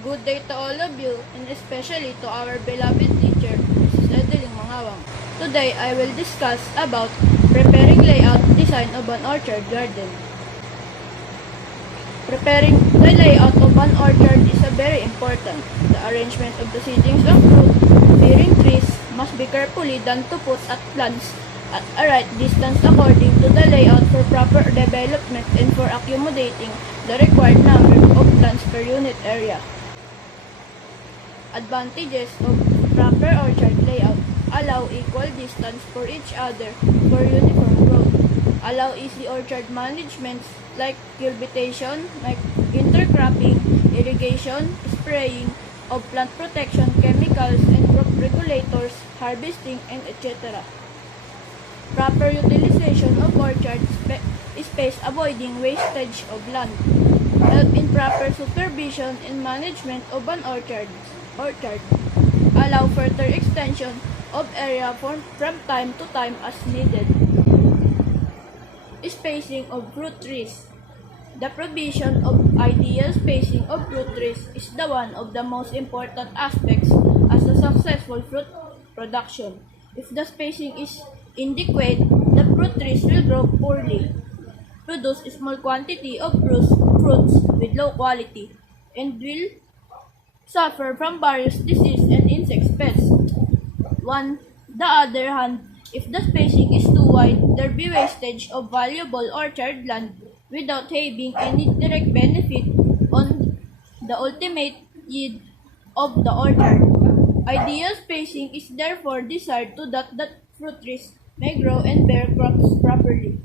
Good day to all of you, and especially to our beloved teacher, Mrs. Edeling Mangawang. Today, I will discuss about preparing layout design of an orchard garden. Preparing the layout of an orchard is very important. The arrangement of the seedlings of fruit-bearing trees must be carefully done to put at plants at a right distance according to the layout for proper development and for accommodating the required number of plants per unit area. Advantages of proper orchard layout: allow equal distance for each other for uniform growth, allow easy orchard management like cultivation, like intercropping, irrigation, spraying of plant protection chemicals and crop regulators, harvesting, and etc. Proper utilization of orchard space, avoiding wastage of land. Help in proper supervision and management of an orchard. Allow further extension of area from time to time as needed. Spacing of fruit trees. The provision of ideal spacing of fruit trees is the one of the most important aspects as a successful fruit production. If the spacing is inadequate, the fruit trees will grow poorly, produce a small quantity of fruits with low quality, and will suffer from various diseases and insect pests. On the other hand, if the spacing is too wide, there be wastage of valuable orchard land without having any direct benefit on the ultimate yield of the orchard. Ideal spacing is therefore desired so that the fruit trees may grow and bear crops properly.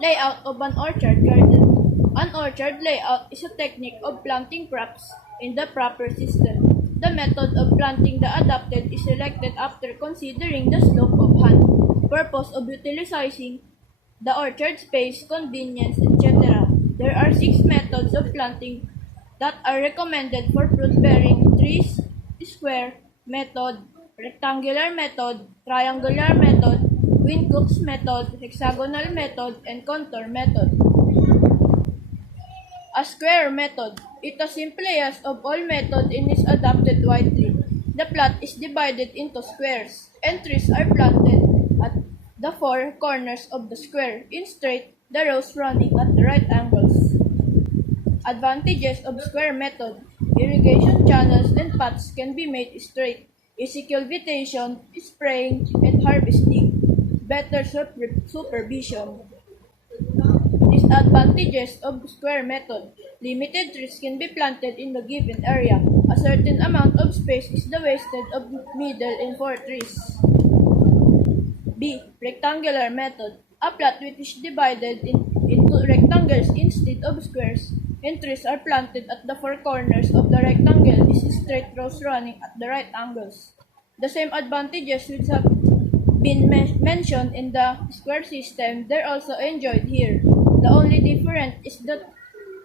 Layout of an orchard garden. An orchard layout is a technique of planting crops in the proper system. The method of planting the adopted is selected after considering the slope of hand, purpose of utilizing the orchard space, convenience, etc. There are 6 methods of planting that are recommended for fruit-bearing trees: square method, rectangular method, triangular method, Wynkoop's method, hexagonal method, and contour method. A square method. It is the simplest of all methods and is adopted widely. The plot is divided into squares, and trees are planted at the 4 corners of the square, in straight, the rows running at the right angles. Advantages of square method. Irrigation channels and paths can be made straight. Easy cultivation, spraying, and harvesting. Better supervision. Disadvantages of square method. Limited trees can be planted in the given area. A certain amount of space is wasted of middle and 4 trees. B. Rectangular method. A plot which is divided into rectangles instead of squares, and trees are planted at the 4 corners of the rectangle is straight rows running at the right angles. The same advantages which have been mentioned in the square system, they're also enjoyed here. The only difference is that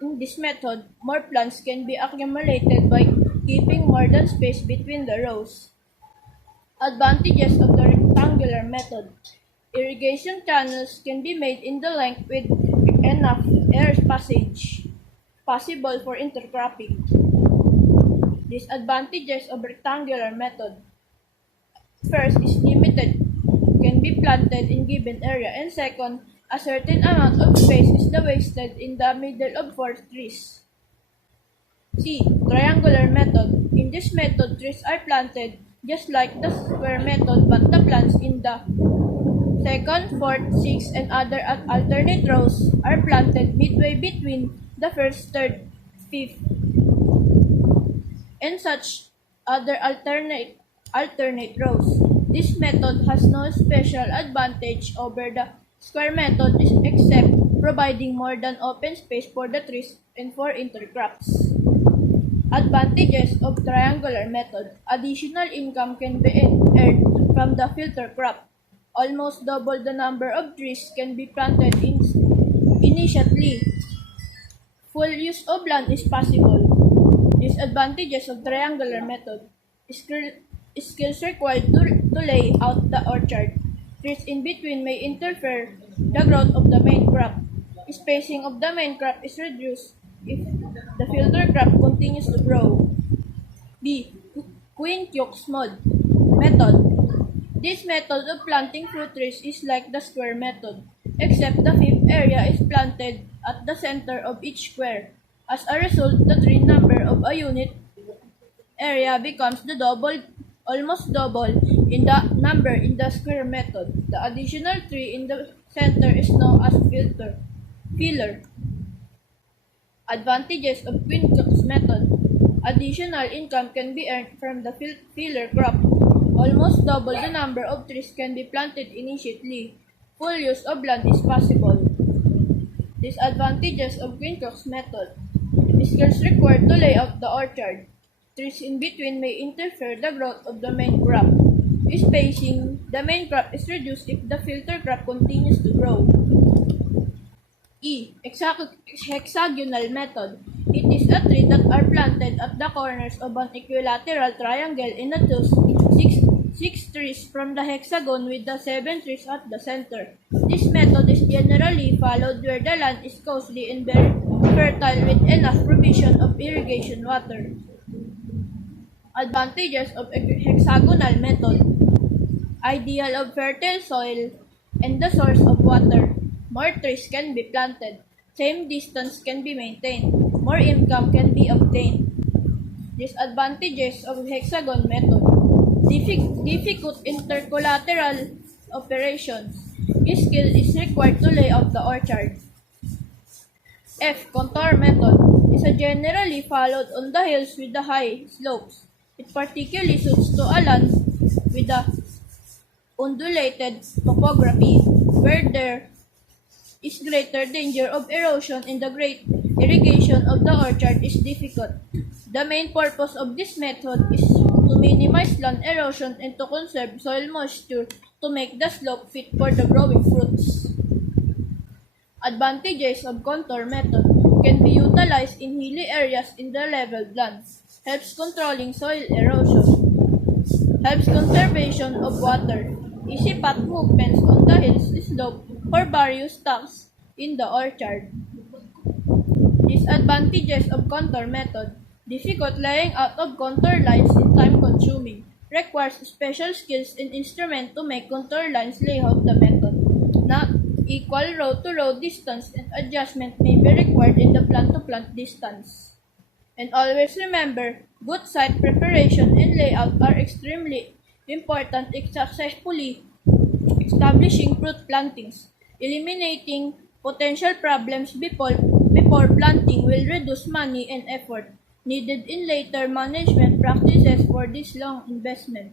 in this method, more plants can be accumulated by keeping more than space between the rows. Advantages of the rectangular method. Irrigation channels can be made in the length with enough air passage possible for intercropping. Disadvantages of rectangular method. First is limited can be planted in given area, and second, a certain amount of space is wasted in the middle of 4 trees. C. Triangular method. In this method, trees are planted just like the square method, but the plants in the 2nd, 4th, 6th, and other alternate rows are planted midway between the 1st, 3rd, 5th, and such other alternate rows. This method has no special advantage over the square method except providing more than open space for the trees and for intercrops. Advantages of triangular method. Additional income can be earned from the filter crop. Almost double the number of trees can be planted initially. Full use of land is possible. Disadvantages of triangular method. Skills required to lay out the orchard. Trees in between may interfere the growth of the main crop. Spacing of the main crop is reduced if the filter crop continues to grow. B. Quinn-Hughes method. This method of planting fruit trees is like the square method, except the fifth area is planted at the center of each square. As a result, the tree number of a unit area becomes almost double in the number in the square method. The additional tree in the center is known as filler. Advantages of Quinn-Hughes method. Additional income can be earned from the filler crop. Almost double the number of trees can be planted immediately. Full use of land is possible. Disadvantages of Quinn-Hughes method. Skills required to lay out the orchard. Trees in between may interfere the growth of the main crop. Spacing the main crop is reduced if the filter crop continues to grow. E. Hexagonal method. It is a tree that are planted at the corners of an equilateral triangle in a twos, six trees from the hexagon with the 7 trees at the center. This method is generally followed where the land is coastal and very fertile with enough provision of irrigation water. Advantages of hexagonal method. Ideal of fertile soil and the source of water. More trees can be planted. Same distance can be maintained. More income can be obtained. Disadvantages of hexagon method. Difficult intercolateral operations. Skill is required to lay out the orchard. F. Contour method is a generally followed on the hills with the high slopes. It particularly suits to a land with a undulated topography where there is greater danger of erosion and the great irrigation of the orchard is difficult. The main purpose of this method is to minimize land erosion and to conserve soil moisture to make the slope fit for the growing fruits. Advantages of contour method can be utilized in hilly areas in the leveled lands, helps controlling soil erosion, helps conservation of water, easy path movements on the hills slope for various tasks in the orchard. Disadvantages of contour method. Difficult laying out of contour lines is time-consuming. Requires special skills and instruments to make contour lines lay out the method. Not equal row-to-row distance and adjustment may be required in the plant-to-plant distance. And always remember, good site preparation and layout are extremely important in successfully establishing fruit plantings. Eliminating potential problems before planting will reduce money and effort needed in later management practices for this long investment.